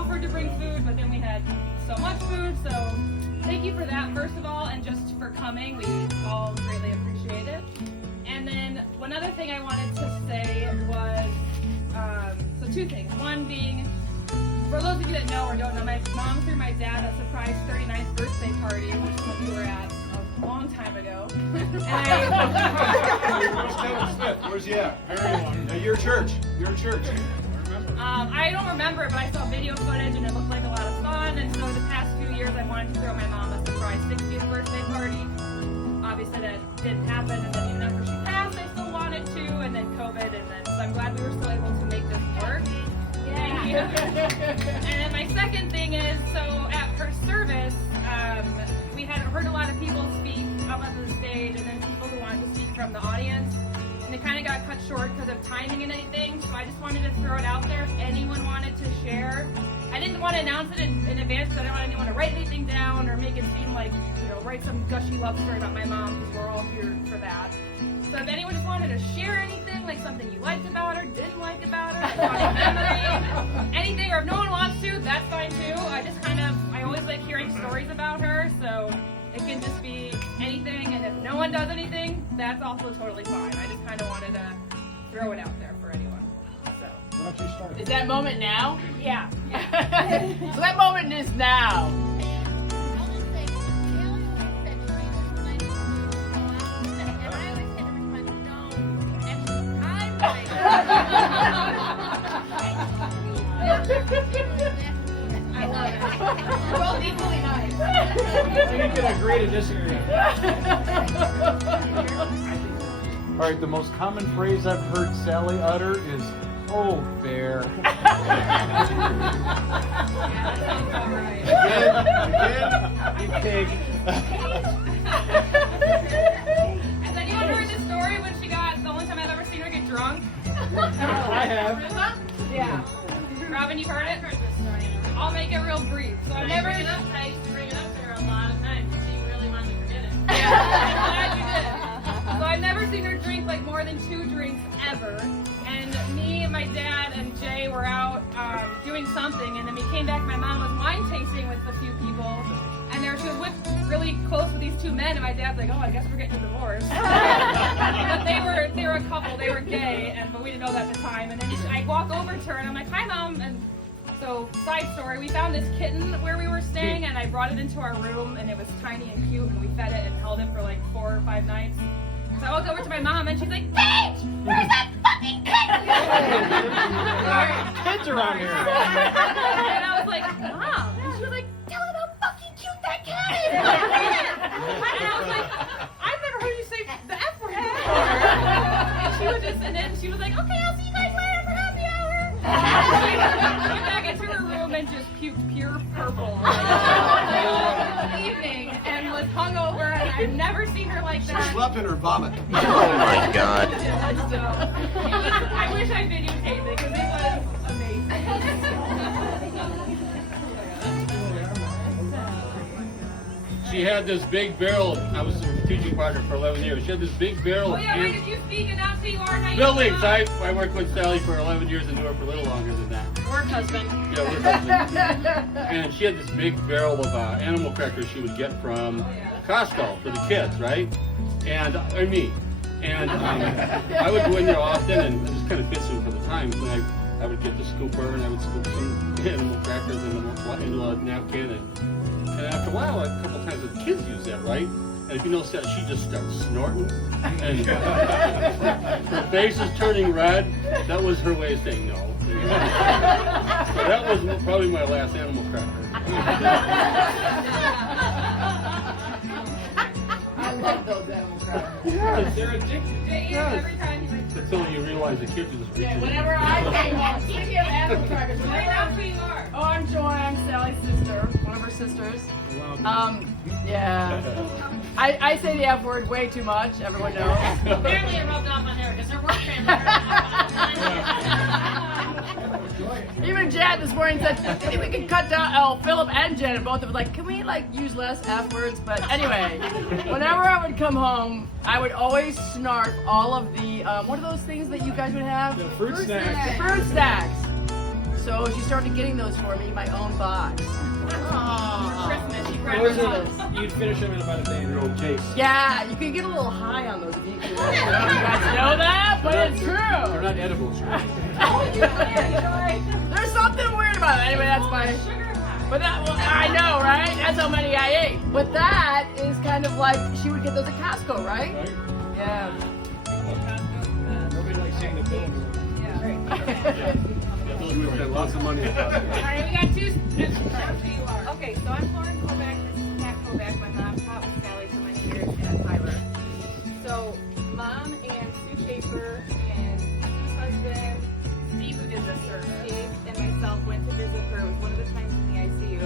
offered to bring food, but then we had so much food. So thank you for that, first of all, and just for coming. We all greatly appreciate it. And then one other thing I wanted to say was, so two things. One being, for those of you that know or don't know, my mom threw my dad a surprise 39th birthday party, which some of you were at a long time ago. And Where's Kevin Smith? Where's he at? Very long. Your church. I don't remember it, but I saw video footage and it looked like a lot of fun. And so the past few years, I wanted to throw my mom a surprise 60th birthday party. Obviously, that didn't happen, and then even after she passed, I still wanted to, and then COVID, and then so I'm glad we were still able to make this work. Thank you. And then my second thing is, so at her service, we had heard a lot of people speak up on the stage, and then people who wanted to speak from the audience. And it kind of got cut short because of timing and anything, so I just wanted to throw it out there if anyone wanted to share. I didn't want to announce it in advance because I didn't want anyone to write anything down or make it seem like, write some gushy love story about my mom, because we're all here for that. So if anyone just wanted to share anything, like something you liked about her, didn't like about her, a funny memory, anything, or if no one wants to, that's fine too. I always like hearing stories about her, so it can just be anything, and if no one does anything, that's also totally fine. I just kind of wanted to throw it out there for anyone. So. Why don't you start? Is that moment now? Yeah. So that moment is now. I love it. We're both equally nice. You can agree to disagree. All right, the most common phrase I've heard Sally utter is, "Oh, bear." Again, you pig. Has anyone heard this story when she got, the only time I've ever seen her get drunk? I have. Yeah. Robin, you've heard it? I've heard this story. I'll make it real brief. So I've never... I used to bring it up to her a lot of times because she really wanted to forget it. Yeah, I'm glad you did. So I've never seen her drink like more than 2 drinks ever. And me and my dad and Jay were out doing something, and then we came back. My mom was wine tasting with a few people, and she was with really close with these 2 men, and my dad's like, "Oh, I guess we're getting a divorce." But they were a couple. They were gay, but we didn't know that at the time. And then I walk over to her, and I'm like, "Hi, Mom." And so, side story, we found this kitten where we were staying, and I brought it into our room, and it was tiny and cute, and we fed it and held it for like 4 or 5 nights. So I walked over to my mom, and she's like, "Paige, where's that fucking kitten?" Kids around here. And I was like, "Mom," and she was like, "Tell him how fucking cute that cat is." And I was like, "I've never heard you say the F word before." And then she was like, "Okay, I'll see you guys later for happy hour." She went back into her room and just puked pure purple all evening and was hungover, and I've never seen her like She that. slept in her vomit. Oh my God. I wish I videotaped it because it was amazing. She had this big barrel. I was a teaching partner for 11 years. She had this big barrel. Oh yeah, why did you speak and not say you are now? Buildings. I worked with Sally for 11 years and knew her for a little longer than that. Work husband. Yeah, work husband. And she had this big barrel of animal crackers she would get from Costco for the kids, right? And me. And I would go in there often and just kind of fishing for the times. And I would get the scooper and I would scoop some animal crackers into a napkin. And after a while, a couple times the kids use that, right? And if you notice that, she just starts snorting. And her face is turning red. That was her way of saying no. So that was probably my last animal cracker. I love those animal crackers. Yes. They're addicted. Yes. Every time he's like, Until you realize the kids just reach Yeah, in. whenever I came home, speaking of animal crackers, right whenever now I'm who you are. Oh, I'm Joy. I'm Sally's sister, one of her sisters. Yeah. I say the F word way too much. Everyone knows. Apparently it rubbed off on her because her work family. Even Jan this morning said, "I think we can cut down." Oh, Philip and Jan both of them like, "Can we use less F words?" But anyway, whenever I would come home, I would always snarf all of the what are those things that you guys would have? The fruit snacks. The fruit snacks. So she started getting those for me, my own box. Christmas, she grabbed Those her are box. the, you'd finish them in about a day. Your old case. Yeah, you can get a little high on those if you guys know that, but it's They're true. not edibles, right? Oh, you right. There's something weird about it. Anyway, that's my. Sugar high. But that, well, I know, right? That's how many I ate. But that is kind of like she would get those at Costco, right? Right? Yeah. Nobody likes seeing the bill. You would spend lots of money on that. Alright, we got two. Okay, so I'm Lauren Kovac. This is Pat Kovac. My mom taught with Sally for many years at Tyler. So, Mom and Sue Schaefer and Sue's husband, Steve, who did the survey, and myself went to visit her. It was one of the times in the ICU.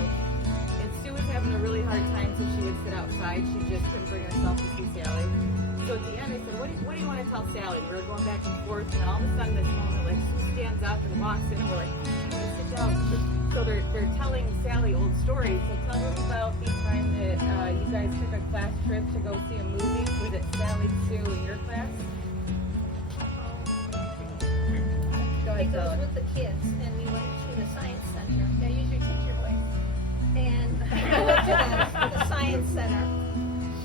And Sue was having a really hard time, so she would sit outside. She just couldn't bring herself to see Sally. So at the end, I said, what do you want to tell Sally? We were going back and forth, and all of a sudden, this moment, like, Sue stands up and walks in, and we're like, can you sit down? So they're telling Sally old stories. So tell them about the time that you guys took a class trip to go see a movie. Was it Sally, Sue, in your class? Go It ahead, goes Sally. with the kids, and we went to the science center. Now use your teacher voice. And we went to the science center,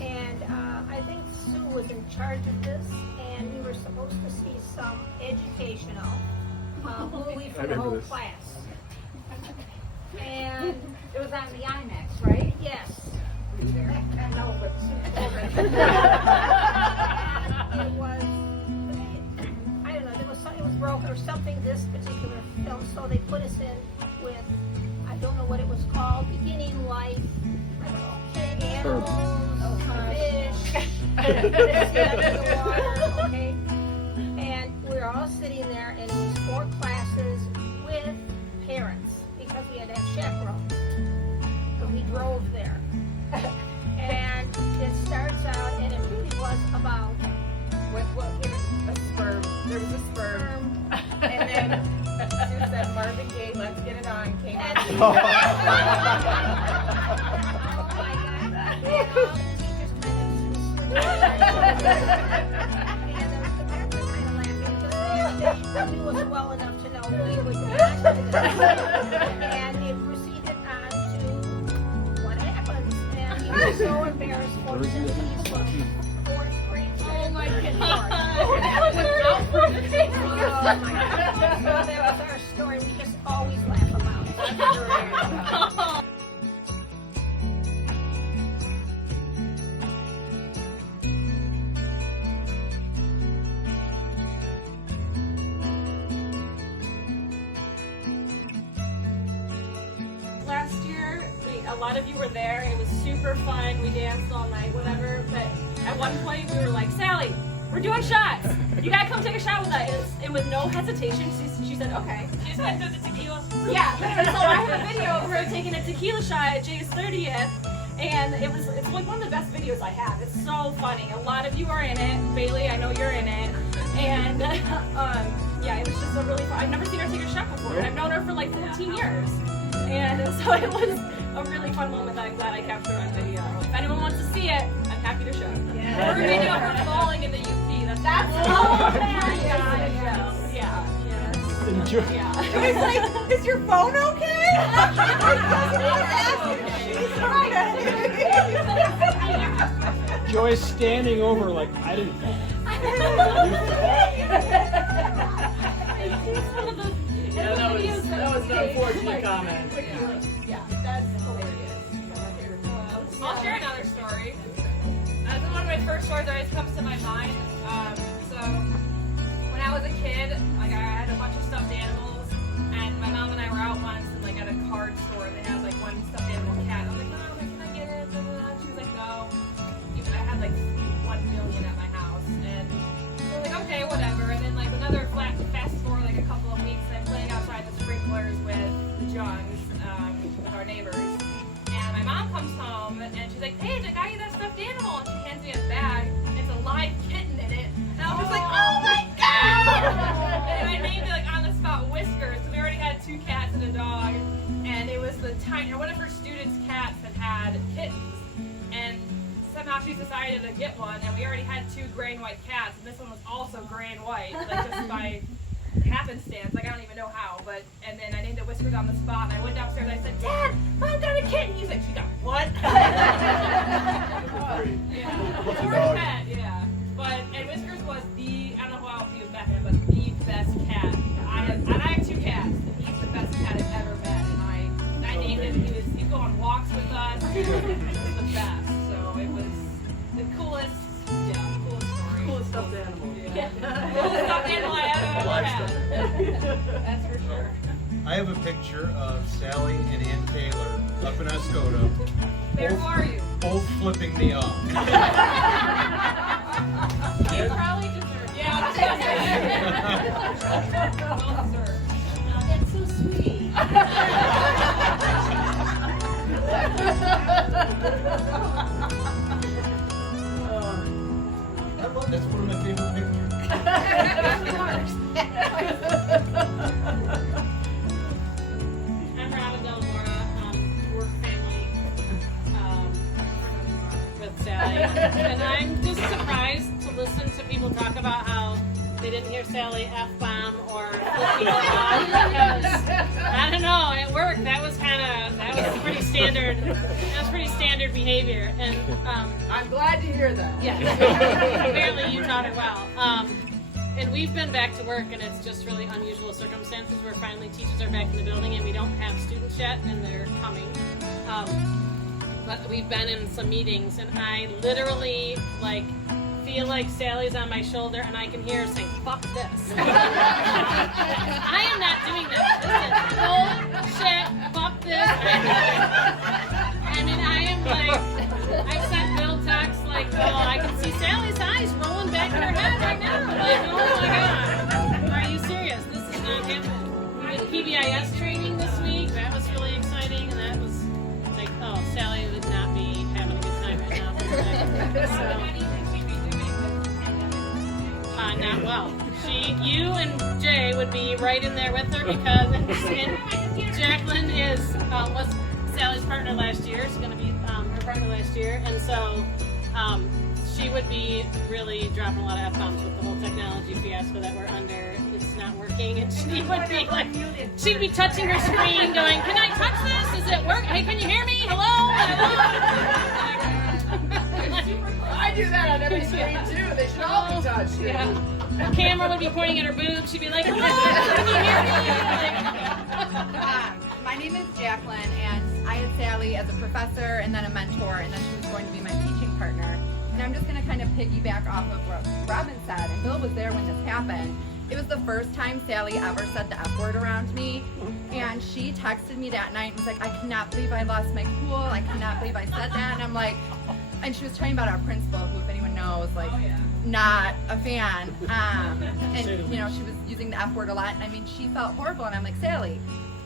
and I think Sue was in charge of this, and we were supposed to see some educational movie for the remember whole this. class. And It was on the IMAX, right? yes, No, but it was. I don't know. There was something was broken or something. This particular film, so they put us in with. I don't know what it was called. Beginning life. Animals, fish, the water. Okay. And we were all sitting there, and it was 4 classes with parents because we had to have chaperones. Because we drove there. And it starts out, and it really was about what a sperm. There was a sperm. And then Sue said Marvin Gaye, let's get it on, came And out. oh my God. And all the teachers kind of and the parents were kind of laughing because they knew us well enough to know we would not do this. And it proceeded on to what happens. And he was so embarrassed. Fortunately, he's from 4th grade. Oh my goodness. Oh my God. So that was our story. We just always laugh about it. Last year, a lot of you were there. It was super fun. We danced all night, whatever. But at one point, we were like, Sally, we're doing shots. You gotta come take a shot with us. And with no hesitation, she said, okay. She just went through the tequila. Yeah. And so I have a video of her taking a tequila shot at Jay's 30th. And it's like one of the best videos I have. It's so funny. A lot of you are in it. Bailey, I know you're in it. And yeah, it was just a really fun. I've never seen her take a shot before. And I've known her for like 14 years. And so it was a really fun moment that I'm glad I captured on video. If anyone wants to see it, I'm happy to show it. Or a video of her falling in the UP. That's Oh, man. Yeah. Enjoy. Joy's like, is your phone okay? Joy's standing over like, I didn't fall. Yeah, that was an unfortunate comment. Yeah, that's hilarious. I'll share another story. That's one of my first stories that always comes to my mind. So when I was a kid, like I had a bunch of stuffed animals, and my mom and I were out once, and like at a card store, they had like one stuffed animal cat. I was like, Mom, can I get it? She was like, no. Even I had like 1 million at my house, and we're like, okay, whatever. And then like another fast forward like a couple of weeks, I'm playing outside the sprinklers with the Johns, with our neighbors. And my mom comes home and she's like, Paige, I got you that stuffed animal. And she hands me a bag. It's a live kitten in it. And I was just like, oh my God! And I named it like on the spot Whiskers. So we already had 2 cats and a dog. And it was the tiny, one of her students' cats had kittens. And somehow she decided to get one. And we already had 2 gray and white cats. And this one was also gray and white. Like just by happenstance. Like I don't even know how. And then I named it Whiskers on the spot. And I went downstairs and I said, Dad, Mom got a kitten. He's like, she got what? Poor cat, yeah. And Whiskers was I don't know how else you've met him, but the best cat. I have 2 cats. He's the best cat I've ever met. And I named him. He'd go on walks with us. It was the best. So it was the coolest story. Coolest stuffed animal. Yeah. Coolest stuffed animal I ever had. That's for sure. I have a picture of Sally and Ann Taylor up in Escoto, There, who are you? both flipping me off. You probably deserve it. Yeah, well deserved. That's so sweet. That's one of my favorite pictures. I'm Robin Delmora, work family with Sally. And I'm just surprised to listen to people talk about how they didn't hear Sally F-bomb or flip people off because, I don't know, at work that was pretty standard. That was pretty standard behavior. And I'm glad to hear that. yeah, apparently you taught her well. And we've been back to work, and it's just really unusual circumstances where finally teachers are back in the building, and we don't have students yet, and they're coming. But we've been in some meetings, and I literally feel like Sally's on my shoulder, and I can hear her saying, "Fuck this." I am not doing this. This is bullshit. Fuck this. I mean, I am I've sent Bill texts I can see Sally's eyes rolling back in her head right now. Oh my God. Are you serious? This is not happening. We did PBIS training this week. That was really exciting, and that was Sally would not be having a good time right now. How do you think she'd be doing with the pandemic? Not well. You and Jay would be right in there with her because Jacqueline was Sally's partner last year. She's going to be her partner last year, and so she would be really dropping a lot of F-bombs with the whole technology fiasco that we're under. It's not working, and she would be she'd be touching her screen, going, "Can I touch this? Does it work? Hey, can you hear me? Hello?" I do that on every screen too. They should all be touched. Yeah. The camera would be pointing at her boobs. She'd be like, "Hello, can you hear me?" My name is Jacqueline, and I had Sally as a professor and then a mentor, and then she was going to be my teaching partner. And I'm just going to kind of piggyback off of what Robin said, and Bill was there when this happened. It was the first time Sally ever said the F word around me, and she texted me that night and was like, "I cannot believe I lost my cool. I cannot believe I said that." And I'm like, and she was talking about our principal, who, if anyone knows, not a fan. And, she was using the F word a lot. And I mean, she felt horrible. And I'm like, "Sally,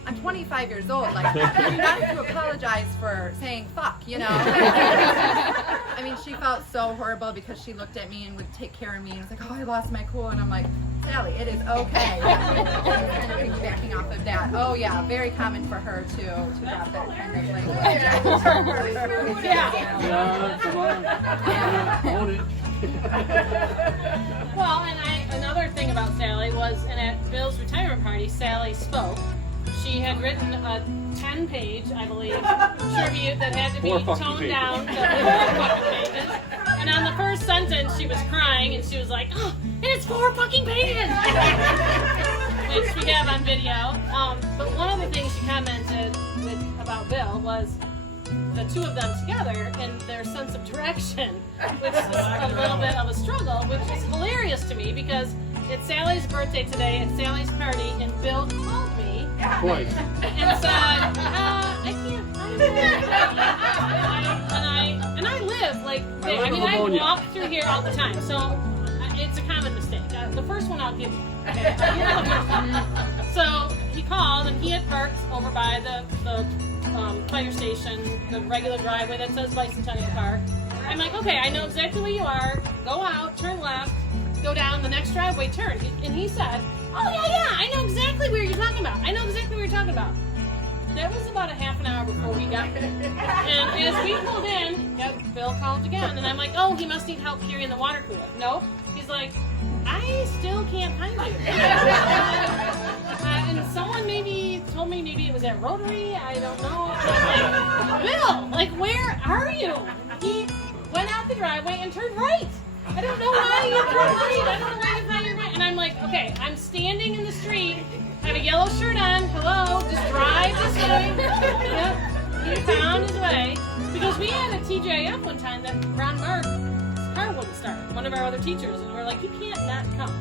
I'm 25 years old. You don't have to apologize for saying fuck, I mean, she felt so horrible because she looked at me and would take care of me and was like, "Oh, I lost my cool." And I'm like, "Sally, it is okay." Kind of piggybacking off of that. Oh yeah, very common for her to drop that kind of language. Yeah, come on. Own it. Well, and another thing about Sally was, and at Bill's retirement party, Sally spoke. She had written a 10-page, I believe, tribute that had to be 4 fucking toned pages. down to 4 fucking pages. And on the first sentence, she was crying, and she was like, "Oh, it is 4 fucking pages!" Which we have on video. But one of the things she commented about Bill was the two of them together and their sense of direction, which is a little bit of a struggle, which is hilarious to me because it's Sally's birthday today, it's Sally's party, and Bill called me Twice. and said, I can't. And I live I mean, I walk through here all the time, so it's a common mistake. The first one I'll give you. Okay? So he called, and he had parked over by the fire station, the regular driveway that says Bicentennial Park. I'm like, "Okay, I know exactly where you are. Go out, turn left, go down the next driveway, turn." And he said, "Oh, yeah, I know exactly where you're talking about. I know exactly what you're talking about." That was about a half an hour before we got there. And as we pulled in, Bill called again. And I'm like, "Oh, he must need help carrying the water cooler." Nope. He's like, "I still can't find you." And someone maybe told me maybe at Rotary. I don't know. Bill, like, where are you? He went out the driveway and turned right. I don't know why you turned right. I don't know why you thought you were right. And I'm like, okay, I'm standing in the street. I have a yellow shirt on. Hello, just drive this way. Yep. He found his way. Because we had a TJF one time that Ron Mark's car wouldn't start. One of our other teachers. And we're like, you can't not come.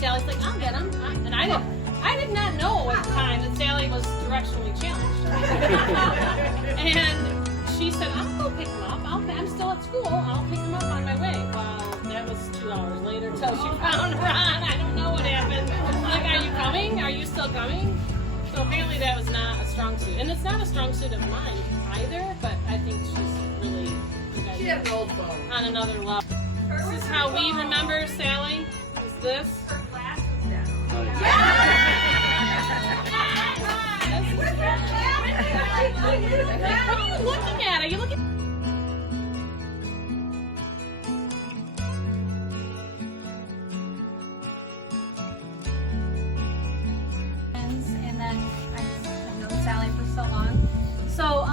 Sally's like, I'll get him. And I did not know at the time that Sally was directionally challenged. And she said, I'll go pick him up. I'm still at school. I'll pick him up on my way. Well, that was 2 hours later until she found Ron. I don't know what happened. Like, are you coming? Are you still coming? So apparently that was not a strong suit. And it's not a strong suit of mine either, but I think she's really, you guys, She had an old phone. on another level. This is how we remember Sally. Is this? Oh, What are you looking at? Are you looking? And then I've known Sally for so long. So,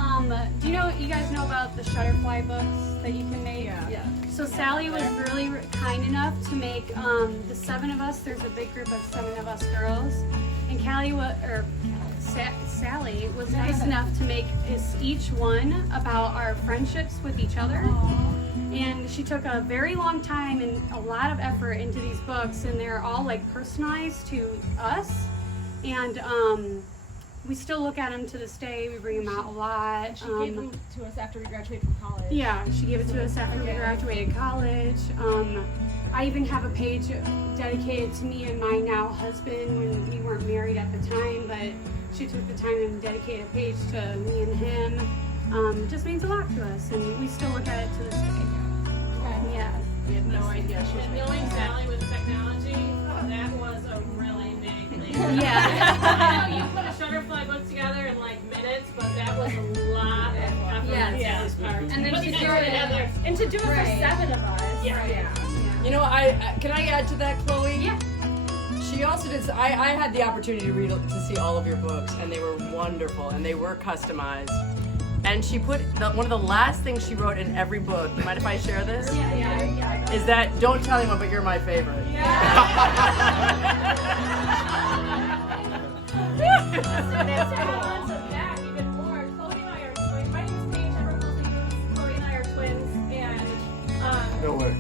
do you guys know about the Shutterfly books that you can make? Yeah. So Sally was really kind enough to make the 7 of us. There's a big group of 7 of us girls, and Sally was nice enough to make each one about our friendships with each other. And she took a very long time and a lot of effort into these books, and they're all like personalized to us. And we still look at them to this day. We bring them out a lot. She gave them to us after we graduated from college. Yeah, she gave it to us after we graduated college. I even have a page dedicated to me and my now husband when we weren't married at the time, but she took the time and dedicated a page to me and him. It just means a lot to us, and we still look at it to this day. Yeah. We had no idea she was And making knowing that. Sally with technology, that was a really big leap. Yeah. I know you put a Shutterfly book together in like minutes, but that was a lot of effort Yes. on Sally's part. And then Put she that threw it in together. And to do it for 7 of us. Yeah. You know, I can I add to that, Chloe? Yeah. She also did. I had the opportunity to see all of your books, and they were wonderful, and they were customized. And she put one of the last things she wrote in every book. You mind if I share this? Yeah. Is that don't tell anyone, but you're my favorite. That's on to that even more. Chloe and I are twins. My name is Paige. Everyone calls me Goose. Chloe and I are twins, and No way.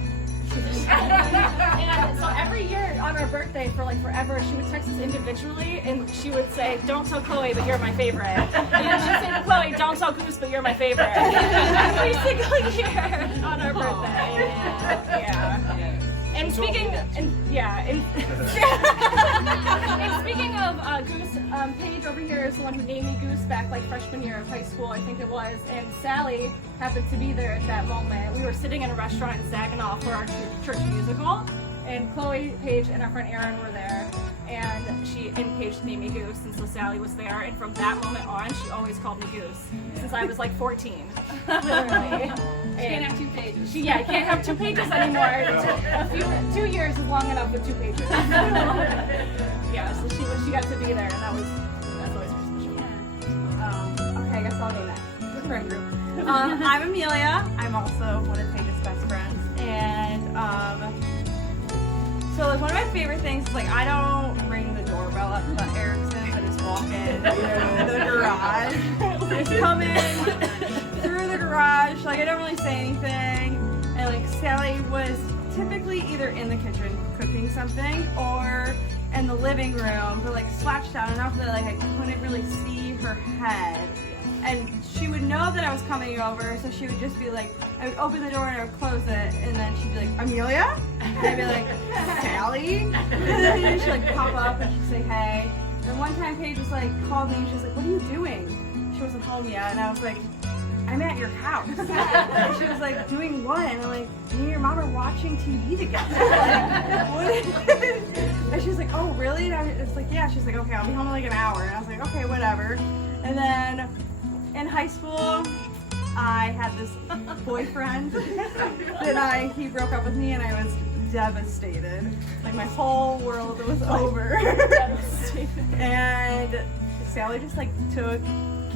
and so every year on our birthday for like forever, she would text us individually, and she would say, "Don't tell Chloe, but you're my favorite." And then she'd say to Chloe, "Don't tell Goose, but you're my favorite." Every single year on our birthday. Yeah. And speaking, and speaking of Goose, Paige over here is the one who named me Goose back like freshman year of high school, I think it was. And Sally happened to be there at that moment. We were sitting in a restaurant in Saginaw for our church musical, and Chloe, Paige, and our friend Erin were there. And Paige named me Goose, and so Sally was there. And from that moment on, she always called me Goose since I was like 14, literally. Can't have 2 pages. I can't have 2 pages anymore. 2 years is long enough with 2 pages. Yeah, so she got to be there, and that's always special. Okay, I guess I'll go next. The friend group. I'm Amelia. I'm also one of Paige's best friends, and so like one of my favorite things is like I don't ring the doorbell at the Ericksons. I just walk in the garage. I just come in through the garage. Like I don't really say anything. And like Sally was typically either in the kitchen cooking something or in the living room, but like slouched down enough that like I couldn't really see her head. And she would know that I was coming over, so she would just be like, I would open the door and I would close it, and then she'd be like, Amelia? And I'd be like, Sally? And then she'd like pop up and she'd say, hey. And one time Paige was like, called me and she was like, what are you doing? She wasn't home yet, and I was like, I'm at your house. And she was like, doing what? And I'm like, me and your mom are watching TV together. Like, what? And she was like, oh, really? And I was like, yeah. She's like, okay, I'll be home in like an hour. And I was like, okay, whatever. And then in high school, I had this boyfriend that he broke up with me, and I was devastated. Like my whole world was over. And Sally just like took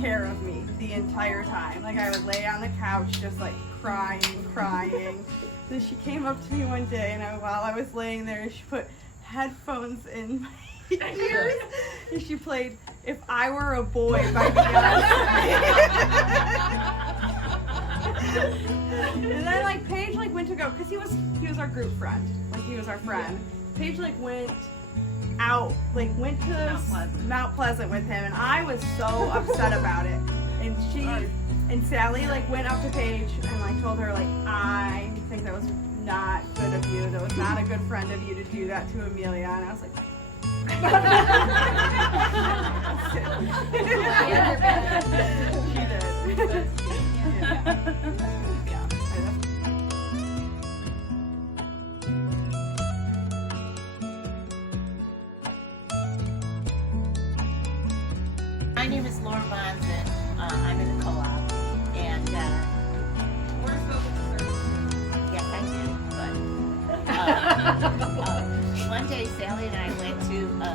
care of me the entire time. Like I would lay on the couch just like crying. Then she came up to me one day and while I was laying there, she put headphones in my ears and she played "If I Were a Boy" by Beyonce. And then like Paige like went to go because he was our group friend. Like he was our friend. Paige like went out, like went to Mount Pleasant with him, and I was so upset about it. And and Sally like went up to Paige and like told her like, I think that was not good of you. That was not a good friend of you to do that to Amelia. And I was like, she did. My name is Laura Bonson. I'm in the co-op, and We're supposed to serve. yes, I do. But one day, Sally and I went to a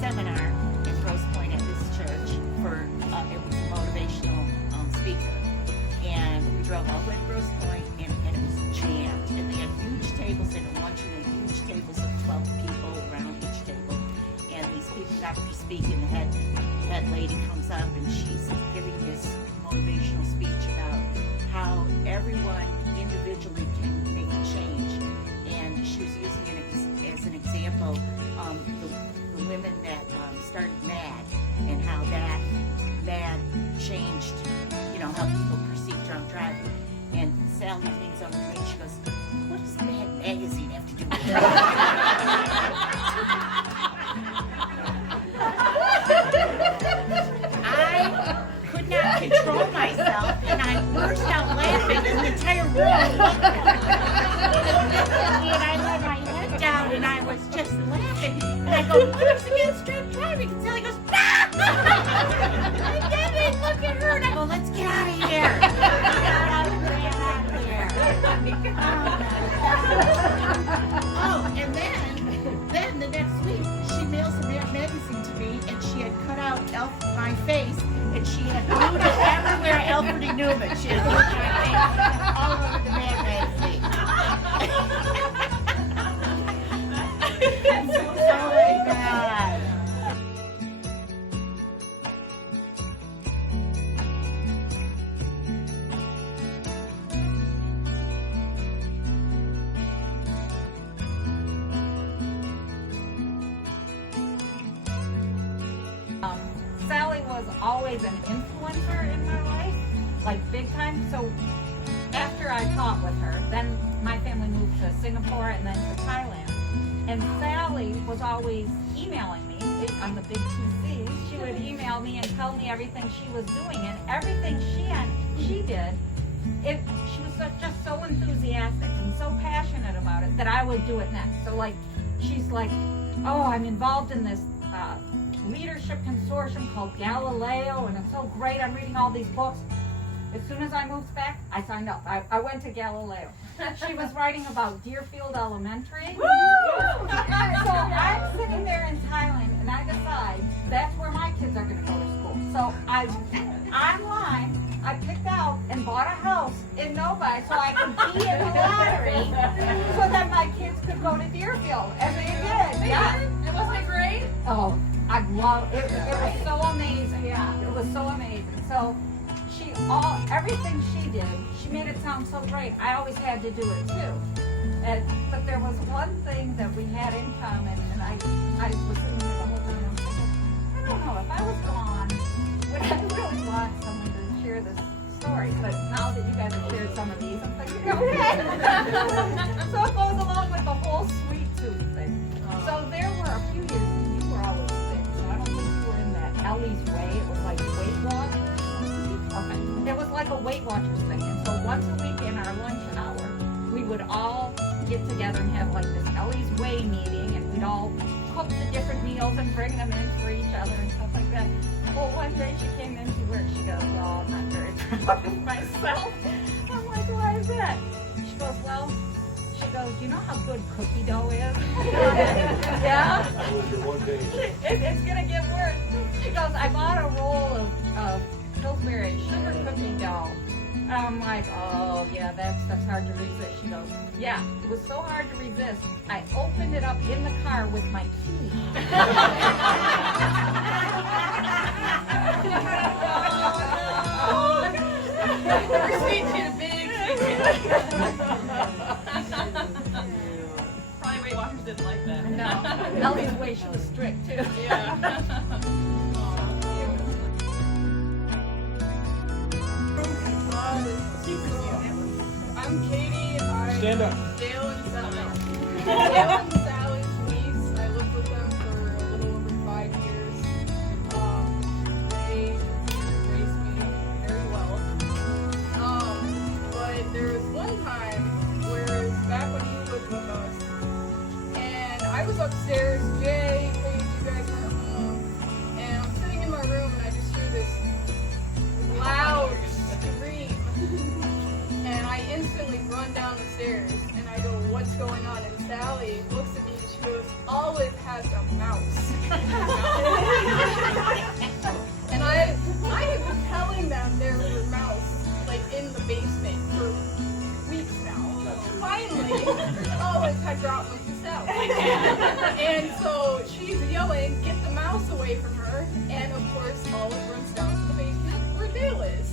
seminar in Grosse Pointe at this church for it was a motivational speaker, and we drove all the way to Grosse Pointe, and it was jammed, and they had huge tables in a luncheon, and huge tables of 12 people around each table, and these people got to speak, and the head lady comes up and she's giving this motivational speech about how everyone individually can make a change, and she was using it as an example the women that started MAD and how that MAD changed, how people perceive drunk driving. And Sally leans over to me and she goes, "What does MAD magazine have to do with that?" I could not control myself, and I burst out laughing, and the entire room looked at me, and I let my head down, and I was just laughing, and I go, "What is against drunk driving?" And Sally goes, "No!" I didn't look at her, and I go, "Let's get out of here." Oh, and then the next week, she mails a magazine to me, and she had cut out my face, and she had glued it everywhere Alfred E. Newman. She had glued my face all over the Mad magazine. Oh my God. Sally was always an influencer in my life, like big time. So after I taught with her, then my family moved to Singapore and then to Thailand. And Sally was always emailing me on the big two C's. She would email me and tell me everything she was doing, and everything she did, she was just so enthusiastic and so passionate about it that I would do it next. So like, she's like, "Oh, I'm involved in this leadership consortium called Galileo, and it's so great. I'm reading all these books." As soon as I moved back, I signed up. I went to Galileo. She was writing about Deerfield Elementary. Woo! So I'm sitting there in Thailand, and I decide that's where my kids are going to go to school. So online, I picked out and bought a house in Novi so I could be in the lottery so that my kids could go to Deerfield. And they did. Yeah. And wasn't it great? Oh, I love it. It was so amazing. Yeah. It was so amazing. So everything she did, she made it sound so great. I always had to do it too. But there was one thing that we had in common, and I was sitting there the whole time. I was thinking, I don't know, if I was gone, would I really want someone to share this story? But now that you guys have shared some of these, I'm thinking, okay. So it goes along with the whole sweet tooth thing. So there were a few years you were always sick. So I don't think you were in that Ellie's Way. It was like Weight Watchers. Okay. It was like a Weight Watchers thing. And so once a week in our lunch hour, we would all get together and have like this Ellie's Way meeting, and we'd all cook the different meals and bring them in for each other and stuff like that. Well, one day she came into work. She goes, "Well, I'm not very proud of myself." I'm like, "Why is that?" She goes, "Well," she goes, "you know how good cookie dough is?" Yeah? It's gonna get worse. she goes, I bought a roll of Pillsbury sugar cookie dough. I'm like, oh yeah, that stuff's hard to resist. She goes, yeah, it was so hard to resist. I opened it up in the car with my key. Your sweet kid, big Probably Weight Watchers didn't like that. No, Ellie's way, she was strict too. Yeah. I'm Katie. I'm Stand up. Dale and Sally. Dale and Sally's niece. I lived with them for a little over 5 years. They raised me very well. But there was one time where back when he lived with us, and I was upstairs, Jay, Paige, you guys weren't home, and I'm sitting in my room and I just hear this loud scream. And I instantly run down the stairs and I go, what's going on? And Sally looks at me and she goes, Olive has a mouse. And I have been telling them there was a mouse like in the basement for weeks now. Finally, Olive had brought one to Sally. And so she's yelling, get the mouse away from her. And of course, Olive runs down to the basement where Dale is.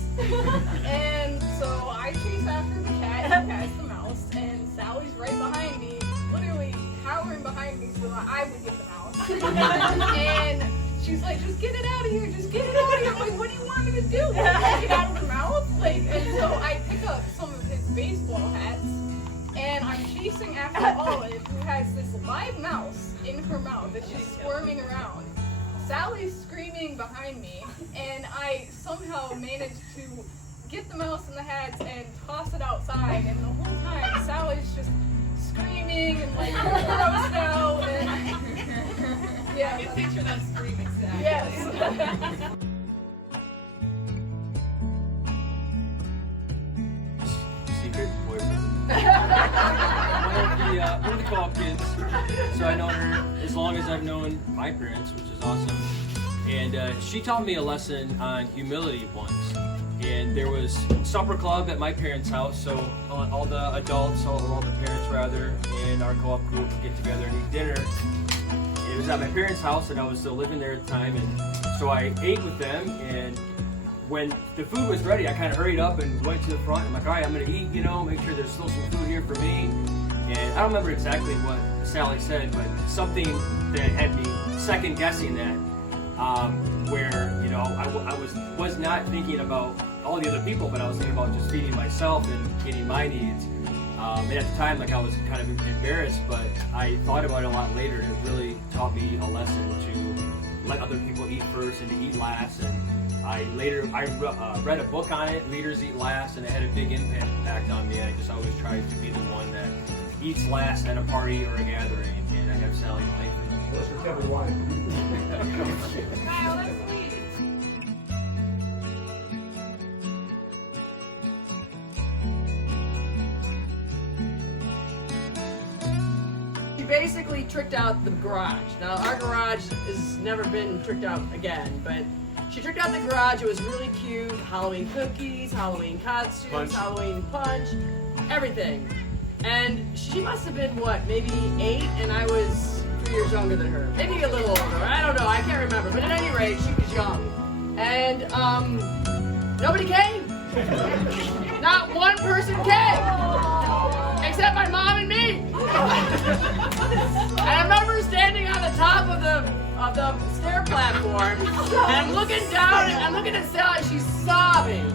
And so I chase after the cat and catch the mouse, and Sally's right behind me, literally towering behind me so that I would get the mouse. And she's like, just get it out of here, just get it out of here. I'm like, what do you want me to do? Take it out of her mouth? Like, and so I pick up some of his baseball hats, and I'm chasing after Olive, who has this live mouse in her mouth that she's squirming around. Sally's screaming behind me, and I somehow managed to get the mouse in the hats and toss it outside, and the whole time Sally's just screaming and like grossed out, and yeah. I can picture that scream exactly. Yes. Secret boyfriend. one of the co-op kids. So I know her as long as I've known my parents, which is awesome. And she taught me a lesson on humility once. And there was supper club at my parents' house, so all the adults, all the parents rather, and our co-op group would get together and eat dinner. It was at my parents' house, and I was still living there at the time, and so I ate with them. And when the food was ready, I kind of hurried up and went to the front. I'm like, all right, I'm gonna eat, make sure there's still some food here for me. And I don't remember exactly what Sally said, but something that had me second guessing that, where I was not thinking about all the other people, but I was thinking about just feeding myself and getting my needs. And at the time, I was kind of embarrassed, but I thought about it a lot later, and it really taught me a lesson to let other people eat first and to eat last. And I read a book on it, Leaders Eat Last, and it had a big impact on me. I just always tried to be the one that eats last at a party or a gathering, and I have Sally to thank for that. What's your Kevin wine? Kyle, that's sweet. She basically tricked out the garage. Now, our garage has never been tricked out again, but she tricked out the garage. It was really cute. Halloween cookies, Halloween costumes, Halloween punch, everything. And she must have been, maybe 8, and I was 3 years younger than her. Maybe a little older. I don't know. I can't remember. But at any rate, she was young. And nobody came. Not one person came. Except my mom and me. And I remember standing on the top of the stair platform, and I'm looking down, and I'm looking at Sally, she's sobbing.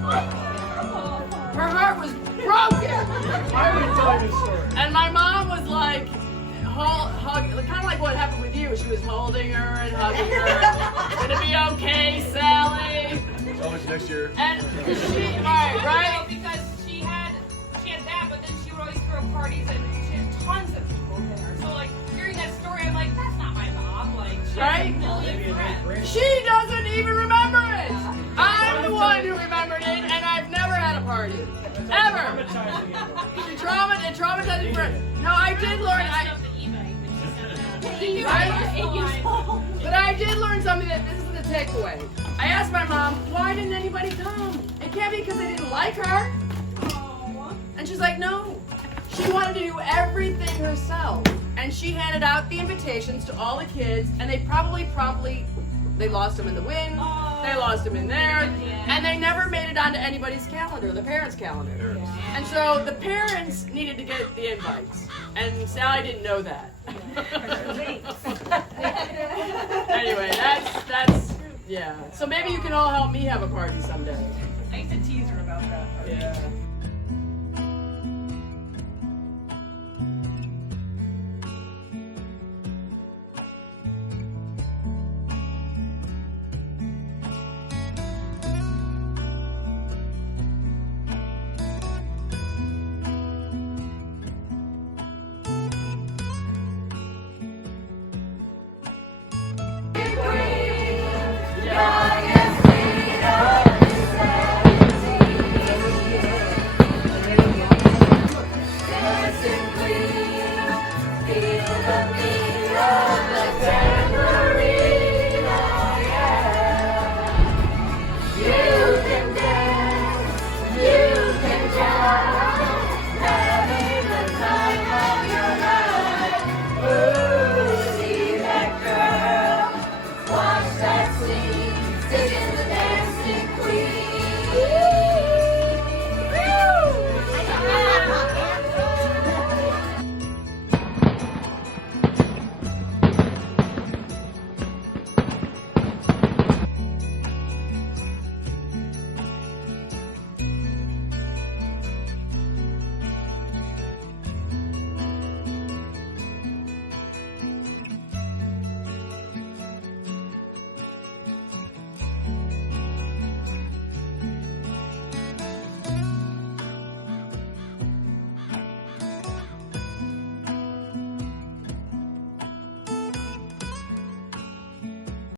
Her heart was broken. I would tell you this story. And my mom was like, kind of like what happened with you. She was holding her and hugging her. It's gonna be okay, Sally. So much next year. And she, right? Because she had that, but then she would always throw parties and she had tons of people there. So hearing that story, I'm like, that's not my mom. She has a million friends. She doesn't even remember it. I'm the one who remembered it, and I've never had a party. Ever. She traumatized me. No, I did learn. But I did learn something that this is the takeaway. I asked my mom, why didn't anybody come? It can't be because they didn't like her. And she's like, no. She wanted to do everything herself. And she handed out the invitations to all the kids, and they probably they lost them in the wind, they lost them in there, and they never made it onto anybody's calendar, the parents' calendar. And so the parents needed to get the invites, and Sally didn't know that. Anyway, that's yeah. So maybe you can all help me have a party someday. I used to tease her about that. Yeah.